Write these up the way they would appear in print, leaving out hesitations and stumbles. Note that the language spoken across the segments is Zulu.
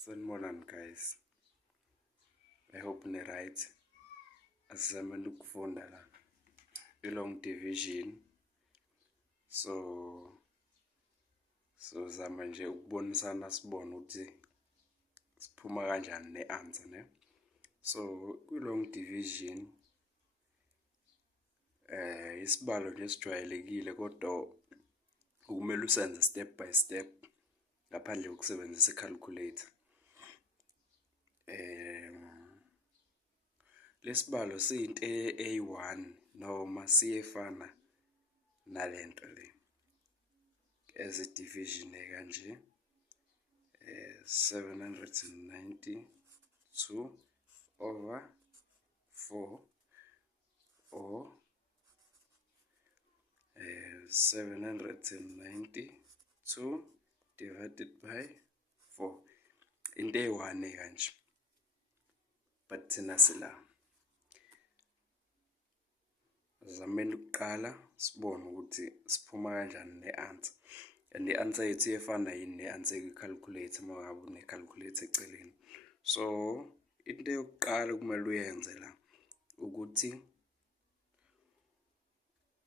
Sanibonani guys. I hope ni right. Asizameni ukufunda la. I-long division. So zama nje ukubonisana sibone ukuthi siphuma kanjani ne-answer ne. So kwi-long division isibalo nje sijwayelekile kodwa kumele usenze step by step ngaphandle kokusebenzisa i-calculator. Lesibalo siyinto A1 noma siyefana nalento le as a division kanje 792 over 4 or 792 divided by 4 into A1 kanje. But thina sila zameni ukuqala sibone ukuthi siphuma kanjani ne-answer, and i-answer yethu iyefana yini ne-answer kwi-calculator uma ngabe une-calculator eceleni. So into yokuqala kumele uyenze la ukuthi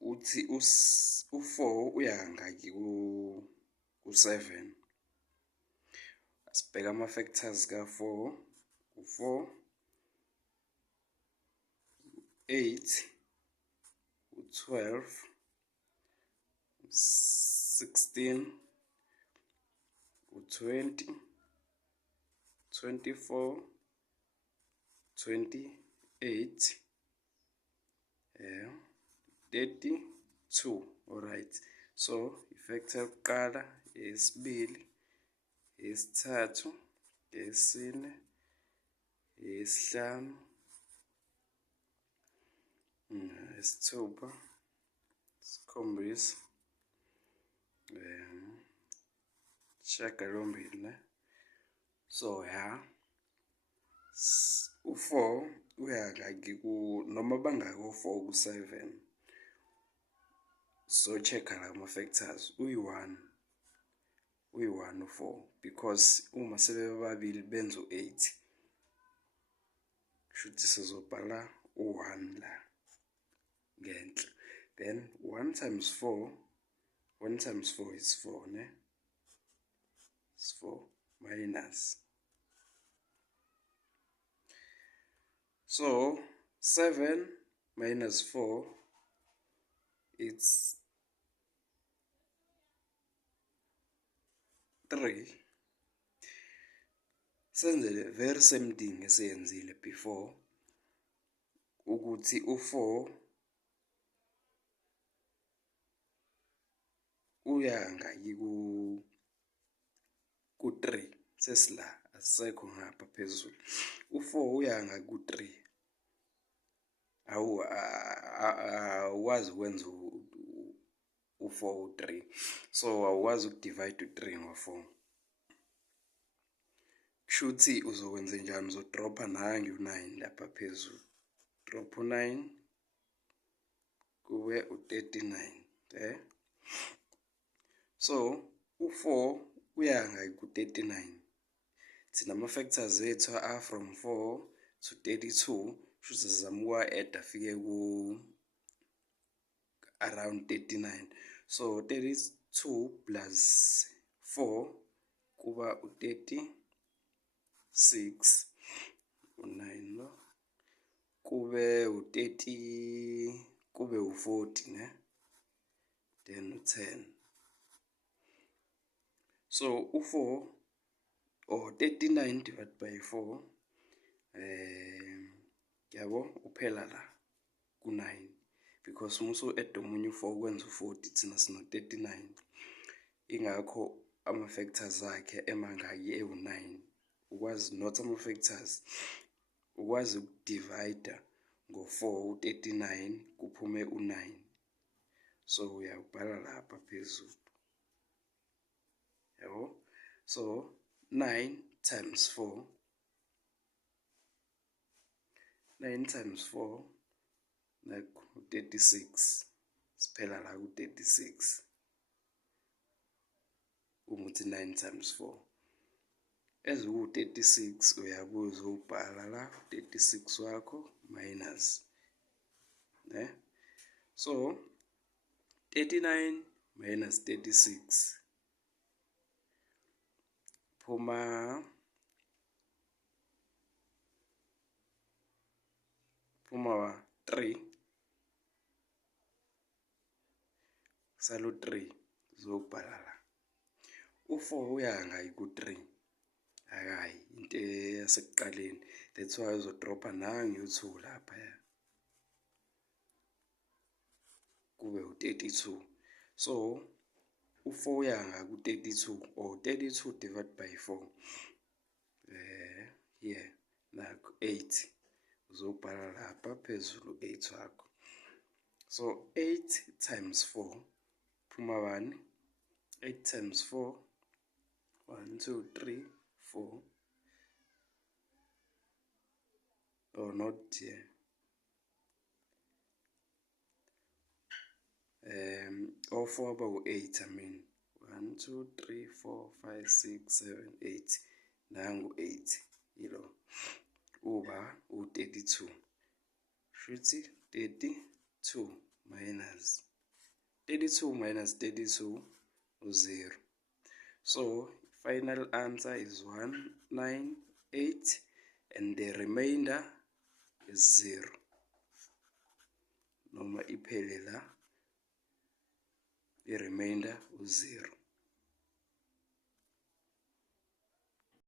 u4 uya ngaki ku7. Sibheka ama-factors ka4, u4, 8, u12, 16, u20, 24, 28, 32. Alright. So i-factor yokuqala, eyesibili, eyesithathu, eyesine, eyesihlanu, eyesithupha, isikhombisa, isishiyagalombili ne. So u4 uya ngaki noma bangaki u4 ku7. So check-a la ama-factors uyi-1 u4 because uma sebebabili benza u8 kushuthi sizobhala u1 la ngenhla. Then 1 times 4 is 4 ne. It's 4 minus. So 7 minus 4 it's 3. Senze the very same thing esiyenzile before ukuthi u4 uya ngaki ku3. Sesila asisekho ngapha phezulu. U4 uya ngaki ku3. Awukwazi ukwenza u4 u3. So awukwazi ukudivide u3 ngo4. Kushuthi uzokwenza njani? Uzodropha nange u9 lapha phezulu. Drop u9 kube u39. So u4 uya ngaki ku39. Thina ama-factors ethu are from 4 to 32. Kushuthi sizama ukuwa-add afike around 39. So 32 plus 4 kuba u36, u9 no, kube u30, kube u40 ne, then u10. So u4 or 39 divided by 4 yabo uphela la ku9 because umusu add omunye u4 kwenza u40 thina sino 39. Ingakho ama-factors akhe emangaki ewu9. Ukwazi not ama-factors, ukwazi ukudivide ngo4 u39 kuphume u9. So uyabhala lapha phezulu. Yabo. So 9 times 4 like 36. Siphela la ku36. Umuthi 9 times 4. eziwu-36 uyabuye uzobhala la 36 wakho minus ne. So 39 minus 36 phuma 3, salo 3 uzobhala la. U4 uyangayi ku3, akayi into yasekuqaleni, that's why uzodropa nangu u2 lapha kube u32. So u4 uyanga ku32 or 32 divided by 4 here nakho 8 uzobhala lapha phezulu 8 wakho. So 8 times 4 phuma bani? 8 times 4 1 2 3 4 oh not here all 4 about 8 I mean 1 2 3 4 5 6 7 8 nangu 8 yilo uba u32 shuthi 32 minus 32 u0. So final answer is 198 and the remainder is 0 noma iphele la, the remainder u0.